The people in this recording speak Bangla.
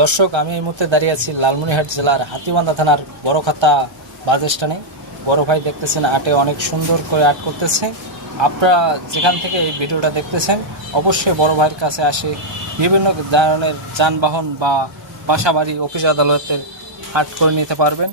দর্শক, আমি এই মুহূর্তে দাঁড়িয়ে আছি লালমনিরহাট জেলার হাতীবান্ধা থানার বড়খাতা বাস স্ট্যান্ডে। বড় ভাই দেখতেছেন আটে অনেক সুন্দর করে আর্ট করতেছে। আপনারা যেখান থেকে এই ভিডিওটা দেখতেছেন অবশ্যই বড় ভাইয়ের কাছে আসে বিভিন্ন ধরনের যানবাহন বা বাসাবাড়ি, অফিস আদালতের আর্ট করে নিতে পারবেন।